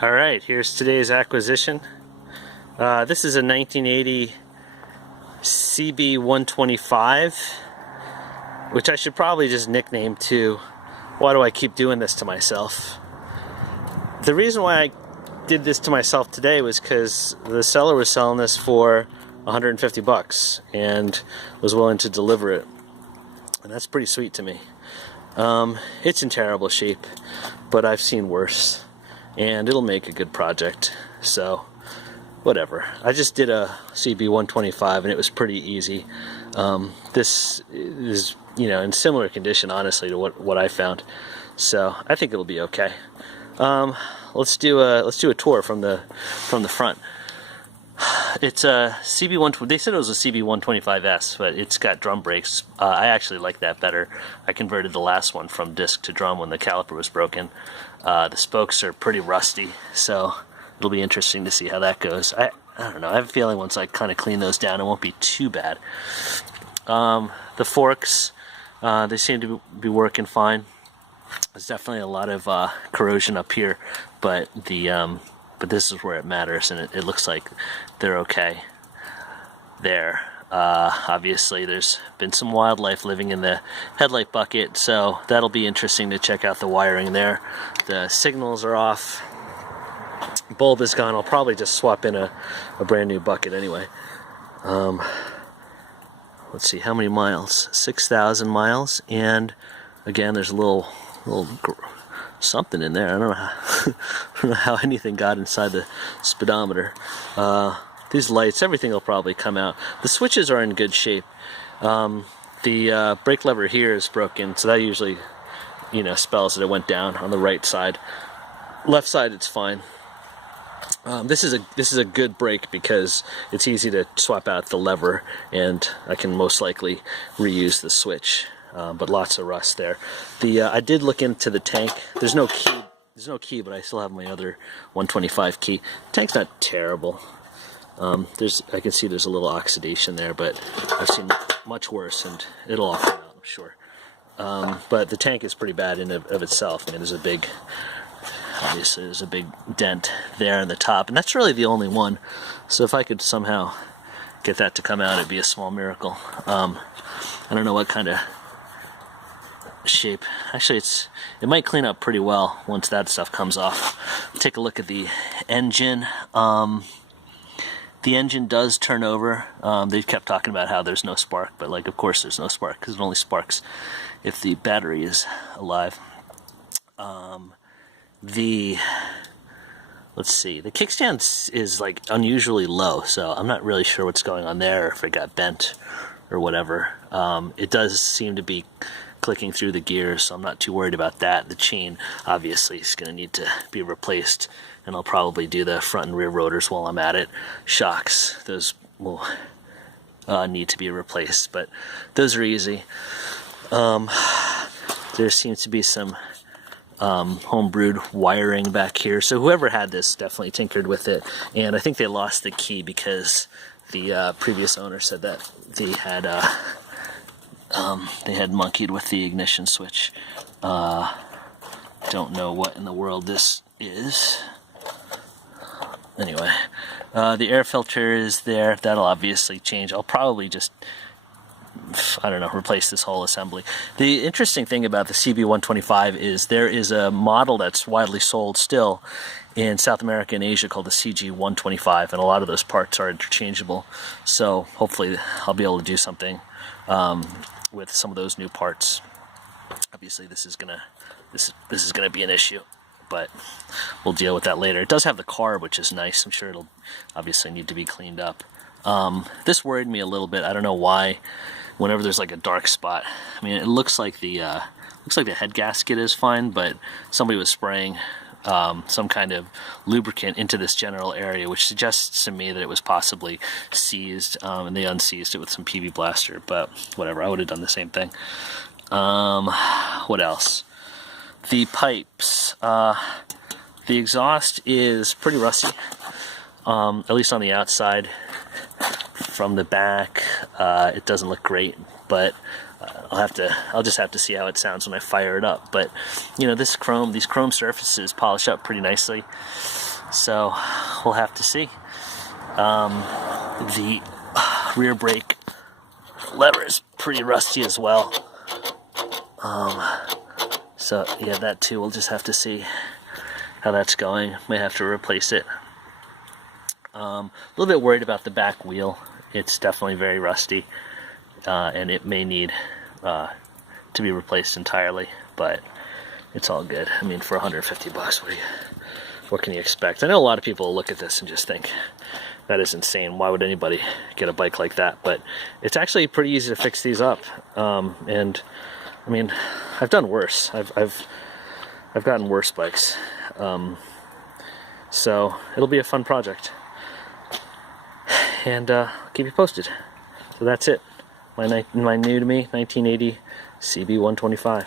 Alright, here's today's acquisition. This is a 1980 CB125, which I should probably just nickname to "Why do I keep doing this to myself?" The reason why I did this to myself today was because the seller was selling this for 150 bucks and was willing to deliver it. And that's pretty sweet to me. It's in terrible shape, but I've seen worse. And it'll make a good project, so whatever. I just did a CB125 and it was pretty easy. This is, in similar condition, honestly, to what I found, so I think it'll be okay. Let's do a tour from the front. It's a CB1. They said it was a CB125S, but it's got drum brakes. I actually like that better. I converted the last one from disc to drum when the caliper was broken. The spokes are pretty rusty, so it'll be interesting to see how that goes. I don't know. I have a feeling once I kind of clean those down, it won't be too bad. The forks, they seem to be working fine. There's definitely a lot of corrosion up here, but this is where it matters, and it looks like they're okay there. Obviously there's been some wildlife living in the headlight bucket, so that'll be interesting to check out the wiring there. The signals are off. Bulb is gone. I'll probably just swap in a brand new bucket anyway. Let's see, how many miles? 6,000 miles, and again there's a little something in there. I don't know how anything got inside the speedometer. These lights, everything will probably come out. The switches are in good shape. The brake lever here is broken, so that usually, spells that it went down on the right side. Left side, it's fine. This is a good brake because it's easy to swap out the lever, and I can most likely reuse the switch. But lots of rust there. I did look into the tank. There's no key, but I still have my other 125 key. The tank's not terrible. I can see there's a little oxidation there, but I've seen much worse, and it'll all come out, I'm sure. But the tank is pretty bad in of itself. I mean, there's a big dent there in the top, and that's really the only one. So if I could somehow get that to come out, it'd be a small miracle. I don't know what kind of shape. Actually, it might clean up pretty well once that stuff comes off. Take a look at the engine. The engine does turn over. They kept talking about how there's no spark, but of course there's no spark because it only sparks if the battery is alive. Let's see, the kickstand is unusually low, so I'm not really sure what's going on there, or if it got bent or whatever. It does seem to be clicking through the gears, so I'm not too worried about that. The chain obviously is going to need to be replaced, and I'll probably do the front and rear rotors while I'm at it. Shocks, those will need to be replaced, but those are easy. There seems to be some homebrewed wiring back here, so whoever had this definitely tinkered with it, and I think they lost the key because the previous owner said that they had monkeyed with the ignition switch. Don't know what in the world this is. Anyway, the air filter is there. That'll obviously change. I'll probably just, replace this whole assembly. The interesting thing about the CB125 is there is a model that's widely sold still in South America and Asia called the CG125, and a lot of those parts are interchangeable. So hopefully I'll be able to do something with some of those new parts. Obviously this is gonna be an issue, but we'll deal with that later. It does have the carb, which is nice. I'm sure it'll obviously need to be cleaned up. This worried me a little bit. I don't know why. Whenever there's a dark spot, I mean, it looks like the head gasket is fine, but somebody was spraying some kind of lubricant into this general area, which suggests to me that it was possibly seized, and they unseized it with some PB Blaster, but whatever, I would have done the same thing. What else? The pipes. The exhaust is pretty rusty, at least on the outside. From the back, it doesn't look great, but I'll just have to see how it sounds when I fire it up. But these chrome surfaces polish up pretty nicely. So we'll have to see. The rear brake lever is pretty rusty as well. So yeah, that too, we'll just have to see how that's going. May have to replace it. A little bit worried about the back wheel. It's definitely very rusty, and it may need to be replaced entirely, but it's all good. I mean, for 150 bucks, what can you expect? I know a lot of people will look at this and just think, that is insane. Why would anybody get a bike like that? But it's actually pretty easy to fix these up. And I mean, I've done worse. I've gotten worse bikes. So it'll be a fun project. And keep you posted. So that's it. My new to me 1980 CB125.